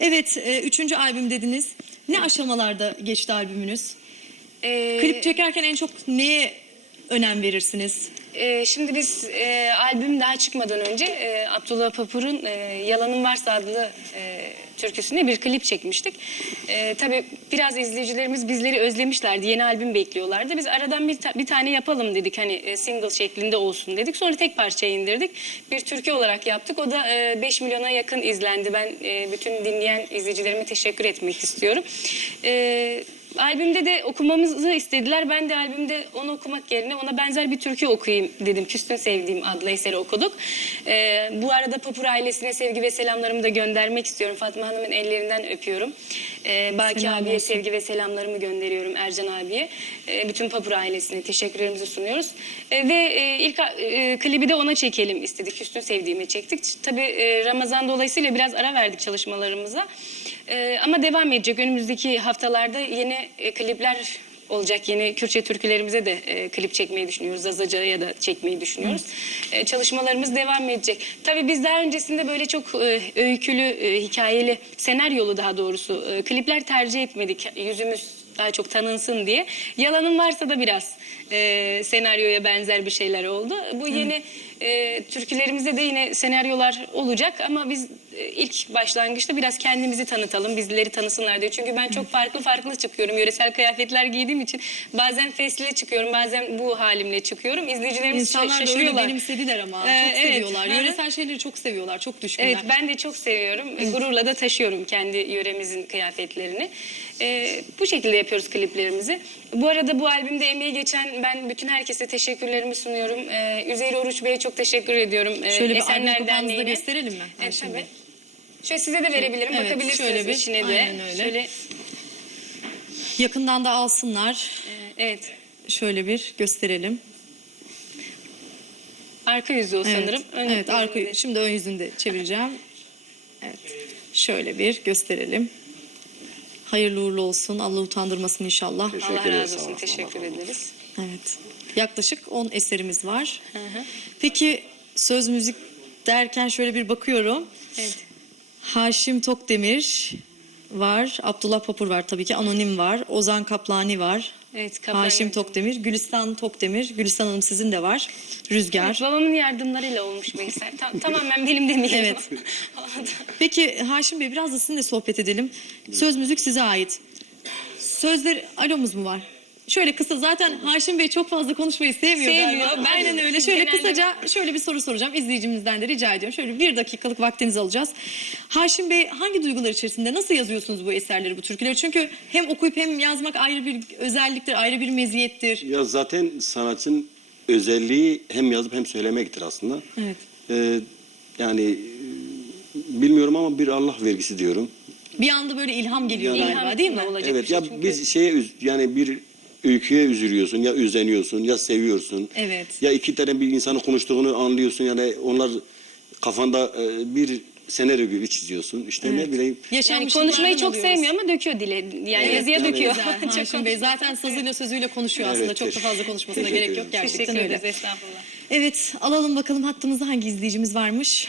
Evet, üçüncü albüm dediniz. Ne aşamalarda geçti albümünüz? Klip çekerken en çok neye önem verirsiniz? Şimdi biz albüm daha çıkmadan önce Abdullah Papur'un Yalanın Varsa adlı türküsüne bir klip çekmiştik. Tabii biraz izleyicilerimiz bizleri özlemişlerdi. Yeni albüm bekliyorlardı. Biz aradan bir tane yapalım dedik. Hani single şeklinde olsun dedik. Sonra tek parçaya indirdik. Bir türkü olarak yaptık. O da 5 milyona yakın izlendi. Ben bütün dinleyen izleyicilerime teşekkür etmek istiyorum. Albümde de okumamızı istediler. Ben de albümde onu okumak yerine ona benzer bir türkü okuyayım dedim. Küstün Sevdiğim adlı eseri okuduk. Bu arada Papur ailesine sevgi ve selamlarımı da göndermek istiyorum. Fatma Hanım'ın ellerinden öpüyorum. Baki Selam abiye olsun. sevgi ve selamlarımı gönderiyorum, Ercan abiye. Bütün Papur ailesine teşekkürlerimizi sunuyoruz. Ve ilk klibi de ona çekelim istedik. Küstün Sevdiğim'e çektik. Tabii Ramazan dolayısıyla biraz ara verdik çalışmalarımıza. Ama devam edecek. Önümüzdeki haftalarda yeni klipler olacak. Yeni Kürtçe türkülerimize de klip çekmeyi düşünüyoruz. Zazaca'ya da çekmeyi düşünüyoruz. Çalışmalarımız devam edecek. Tabii biz daha öncesinde böyle çok öykülü, hikayeli, senaryolu daha doğrusu klipler tercih etmedik. Yüzümüz daha çok tanınsın diye. Yalanın Varsa da biraz senaryoya benzer bir şeyler oldu. Bu yeni türkülerimizde de yine senaryolar olacak ama biz ilk başlangıçta biraz kendimizi tanıtalım, bizleri tanısınlar diye. Çünkü ben çok farklı çıkıyorum. Yöresel kıyafetler giydiğim için bazen fesle çıkıyorum, bazen bu halimle çıkıyorum. İzleyicilerimiz İnsanlar da öyle şaşırıyorlar. benimsediler ama. Çok Evet. seviyorlar. Hı hı. Yöresel şeyleri çok seviyorlar. Çok düşkünler. Evet, ben de çok seviyorum. Gururla da taşıyorum kendi yöremizin kıyafetlerini. Bu şekilde yapıyoruz kliplerimizi. Bu arada bu albümde emeği geçen ben bütün herkese teşekkürlerimi sunuyorum. Üzeyir Oruç Bey'e çok teşekkür ediyorum. Şöyle bir albüm Esenler kapağınızı da Derneği'ne. gösterelim mi? Evet, tabii. Şöyle size de verebilirim. Evet, Bakabilirsiniz şöyle bir, içine de. aynen öyle. Şöyle, Yakından da alsınlar. evet. Şöyle bir gösterelim. Arka yüzü o sanırım. Ön Evet, arka yüzünde. şimdi ön yüzünü de çevireceğim. Evet. Şöyle bir gösterelim. Hayırlı uğurlu olsun. Allah utandırmasın inşallah. Allah razı olsun. Teşekkür ederiz. Evet. Yaklaşık 10 eserimiz var. Hı hı. Peki söz müzik derken şöyle bir bakıyorum. Evet. Haşim Tokdemir var. Abdullah Papur var tabii ki. Anonim var. Ozan Kaplani var. Evet, Kaplan Haşim Yönetim. Tokdemir. Gülistan Tokdemir. Gülistan Hanım sizin de var. Rüzgar. Evet, babamın yardımlarıyla olmuş bir eser. Tamamen benim demeyelim. Evet. Peki Haşim Bey biraz da sizinle sohbet edelim. Söz müzik size ait. Sözler alomuz mu var? Şöyle kısa zaten Haşim Bey çok fazla konuşmayı sevmiyor Sevmiyor, galiba. ben Aynen de. öyle. Şöyle Genelde kısaca şöyle bir soru soracağım. İzleyicimizden de rica ediyorum. Şöyle 1 dakikalık vaktinizi alacağız. Haşim Bey hangi duygular içerisinde nasıl yazıyorsunuz bu eserleri, bu türküleri? Çünkü hem okuyup hem yazmak ayrı bir özelliktir, ayrı bir meziyettir. Ya zaten sanatçının özelliği hem yazıp hem söylemektir aslında. Evet. Yani bilmiyorum ama bir Allah vergisi diyorum. Bir anda böyle ilham geliyor Yani- galiba değil mi? Olacak Evet bir şey ya çünkü. biz yani bir öyküye üzülüyorsun ya özeniyorsun ya seviyorsun. Evet. Ya iki tane bir insanın konuştuğunu anlıyorsun yani onlar kafanda bir senaryo gibi çiziyorsun. İşte ne bileyim. Yani Yaşanmış konuşmayı yıllardan çok alıyoruz. sevmiyor ama döküyor dile. Yani Evet, yazıya yani- döküyor. Güzel. Çok Haşim Bey zaten sazıyla sözüyle konuşuyor Evet, aslında. Çok da fazla konuşmasına teşekkür gerek yok. ederim. Gerçekten Teşekkür öyle. ederiz. Estağfurullah. Evet, alalım bakalım hattımızda hangi izleyicimiz varmış?